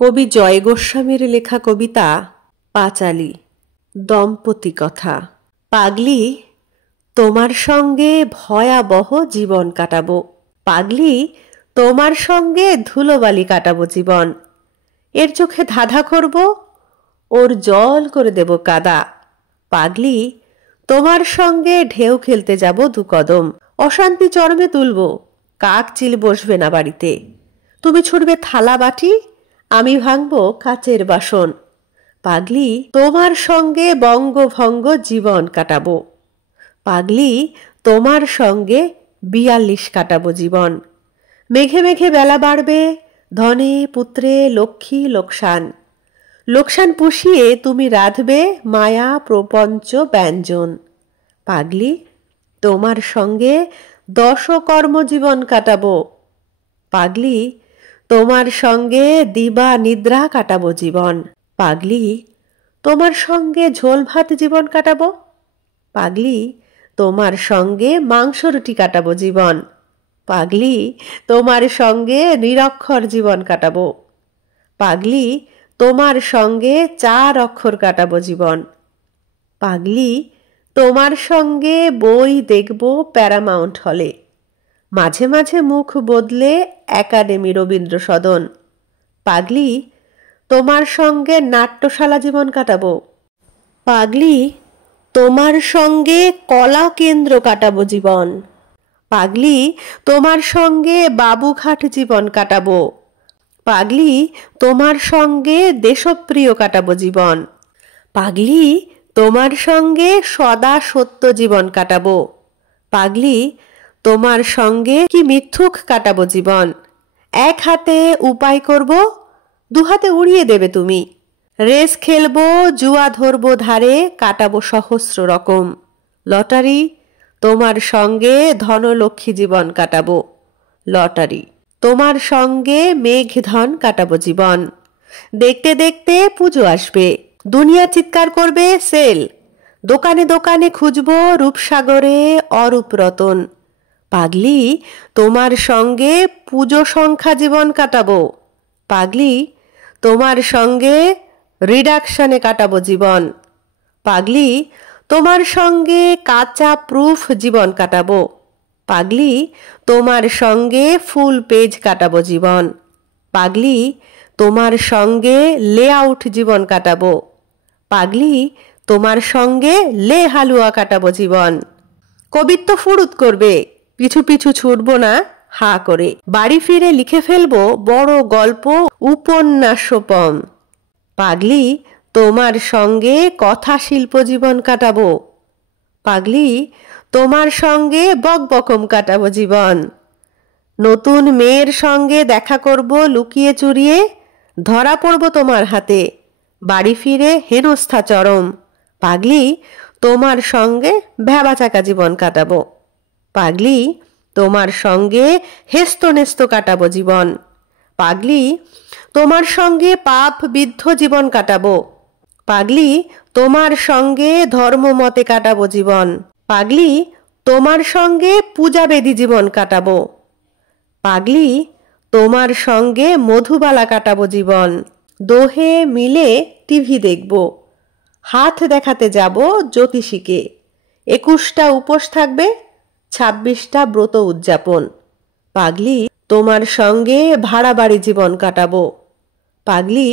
কবি জয় গোস্বামীর লেখা কবিতা পাঁচালী। দম্পতি কথা। পাগলি, তোমার সঙ্গে ভয়াবহ জীবন কাটাবো। পাগলি, তোমার সঙ্গে ধুলোবালি কাটাবো জীবন। এর চোখে ধাঁধা করব, ওর জল করে দেব কাদা। পাগলি, তোমার সঙ্গে ঢেউ খেলতে যাব দু কদম। অশান্তি চরমে তুলব, কাক চিল বসবে না বাড়িতে। তুমি ছুড়বে থালা বাটি, আমি ভাঙব কাচের বাসন। পাগলি, তোমার সঙ্গে বঙ্গভঙ্গ জীবন কাটাবো। পাগলি, তোমার সঙ্গে ৪২ কাটাবো জীবন। মেঘে মেঘে বেলা বাড়বে, ধনে পুত্রে লক্ষ্মী লোকসান। লোকসান পুষিয়ে তুমি রাঁধবে মায়া প্রপঞ্চ ব্যঞ্জন। পাগলি, তোমার সঙ্গে দশকর্ম জীবন কাটাবো। পাগলি, তোমার সঙ্গে দিবা নিদ্রা কাটাবো জীবন। পাগলি, তোমার সঙ্গে ঝোল ভাত জীবন কাটাবো। পাগলি, তোমার সঙ্গে মাংস রুটি কাটাবো জীবন। পাগলি, তোমার সঙ্গে নিরক্ষর জীবন কাটাবো। পাগলি, তোমার সঙ্গে ৪ অক্ষর কাটাবো জীবন। পাগলি, তোমার সঙ্গে বই দেখব প্যারামাউন্ট হলে। মাঝে মাঝে মুখ বদলে একাডেমি রবীন্দ্র সদন। পাগলি, তোমার সঙ্গে নাট্যশালা জীবন কাটাবো। পাগলি, তোমার সঙ্গে কলা কেন্দ্র কাটাবো জীবন। পাগলি, তোমার সঙ্গে বাবুঘাট জীবন কাটাবো। পাগলি, তোমার সঙ্গে দেশপ্রিয় কাটাবো জীবন। পাগলি, তোমার সঙ্গে সদা সত্য জীবন কাটাবো। পাগলি, তোমার সঙ্গে কি মিথ্যুক কাটাবো জীবন। এক হাতে উপায় করব, দু হাতে উড়িয়ে দেবে তুমি। রেস খেলবো, জুয়া ধরবো ধারে, কাটাবো সহস্র রকম। লটারি, তোমার সঙ্গে ধনলক্ষ্মী জীবন কাটাবো। লটারি, তোমার সঙ্গে মেঘ ধন কাটাবো জীবন। দেখতে দেখতে পুজো আসবে, দুনিয়া চিৎকার করবে সেল। দোকানে দোকানে খুঁজবো রূপসাগরে অরূপ রতন। পাগলি, তোমার সঙ্গে পুজো সংখ্যা জীবন কাটাবো। পাগলি, তোমার সঙ্গে রিডাকশনে কাটাবো জীবন। পাগলি, তোমার সঙ্গে কাঁচা প্রুফ জীবন কাটাবো। পাগলি, তোমার সঙ্গে ফুল পেজ কাটাবো জীবন। পাগলি, তোমার সঙ্গে লেআউট জীবন কাটাবো। পাগলি, তোমার সঙ্গে লে হালুয়া কাটাবো জীবন। কবিত্ব ফুরুত করবে, পিছু পিছু ছুটবো না হা করে। বাড়ি ফিরে লিখে ফেলবো বড় গল্প উপন্যাসোপম। পাগলি, তোমার সঙ্গে কথা শিল্প জীবন কাটাবো। পাগলি, তোমার সঙ্গে বকবকম কাটাবো জীবন। নতুন মেয়ের সঙ্গে দেখা করব লুকিয়ে চুরিয়ে, ধরা পড়ব তোমার হাতে, বাড়ি ফিরে হেনস্থা চরম। পাগলি, তোমার সঙ্গে ভ্যাবাচাকা জীবন কাটাবো। পাগলি, তোমার সঙ্গে হেস্তনেস্ত কাটাবো জীবন। পাগলি, তোমার সঙ্গে পাপ বিদ্ধ জীবন কাটাবো। পাগলি, তোমার সঙ্গে ধর্মমতে কাটাবো জীবন। পাগলি, তোমার সঙ্গে পূজাবেদী জীবন কাটাবো। পাগলি, তোমার সঙ্গে মধুবালা কাটাবো জীবন। দোহে মিলে টিভি দেখব, হাত দেখাতে যাব জ্যোতিষীকে। ২১টা উপোস থাকবে, ২৬টা ব্রত উদযাপন। পাগলি, তোমার সঙ্গে ভাড়া বাড়ি জীবন কাটাবো। পাগলি,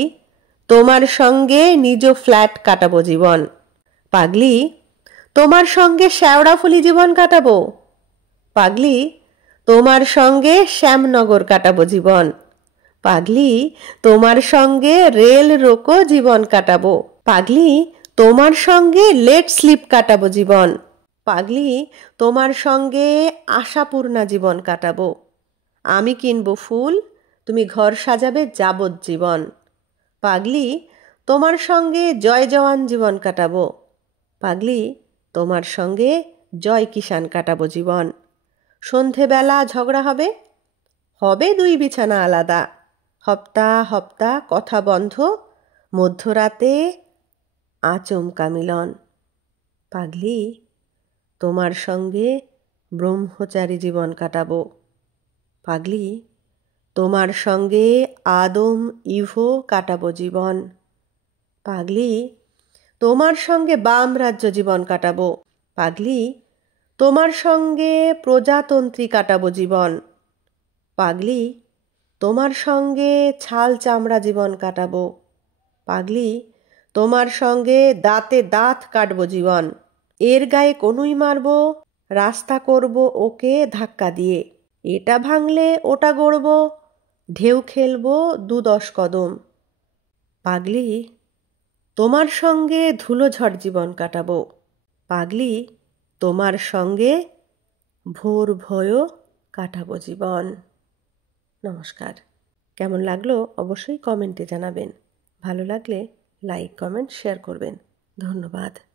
তোমার সঙ্গে নিজ ফ্ল্যাট কাটাবো জীবন। পাগলি, তোমার সঙ্গে শেওড়াফুলি জীবন কাটাবো। পাগলি, তোমার সঙ্গে শ্যামনগর কাটাবো জীবন। পাগলি, তোমার সঙ্গে রেল রোকো জীবন কাটাবো। পাগলি, তোমার সঙ্গে লেট স্লিপ কাটাবো জীবন। পাগলি, তোমার সঙ্গে আশাপূর্ণা জীবন কাটাবো। আমি কিনবো ফুল, তুমি ঘর সাজাবে যাবজ্জীবন। পাগলি, তোমার সঙ্গে জয় জওয়ান জীবন কাটাবো। পাগলি, তোমার সঙ্গে জয় কিষান কাটাবো জীবন। সন্ধেবেলা ঝগড়া হবে, হবে ২ বিছানা আলাদা। হপ্তা হপ্তা কথা বন্ধ, মধ্যরাতে আচমকা মিলন। পাগলি, তোমার সঙ্গে ব্রহ্মচারী জীবন কাটাবো। পাগলি, তোমার সঙ্গে আদম ইভো কাটাবো জীবন। পাগলি, তোমার সঙ্গে বাম রাজ্য জীবন কাটাবো। পাগলি, তোমার সঙ্গে প্রজাতন্ত্রী কাটাবো জীবন। পাগলি, তোমার সঙ্গে ছাল চামড়া জীবন কাটাবো। পাগলি, তোমার সঙ্গে দাঁতে দাঁত কাটবো জীবন। এর গায়ে কনুই মারবো, রাস্তা করব ওকে ধাক্কা দিয়ে। এটা ভাঙলে ওটা গড়ব, ঢেউ খেলবো ২-১০ কদম। পাগলি, তোমার সঙ্গে ধুলোঝড় জীবন কাটাবো। পাগলি, তোমার সঙ্গে ভোর ভয়ও কাটাবো জীবন। নমস্কার। কেমন লাগলো অবশ্যই কমেন্টে জানাবেন। ভালো লাগলে লাইক, কমেন্ট, শেয়ার করবেন। ধন্যবাদ।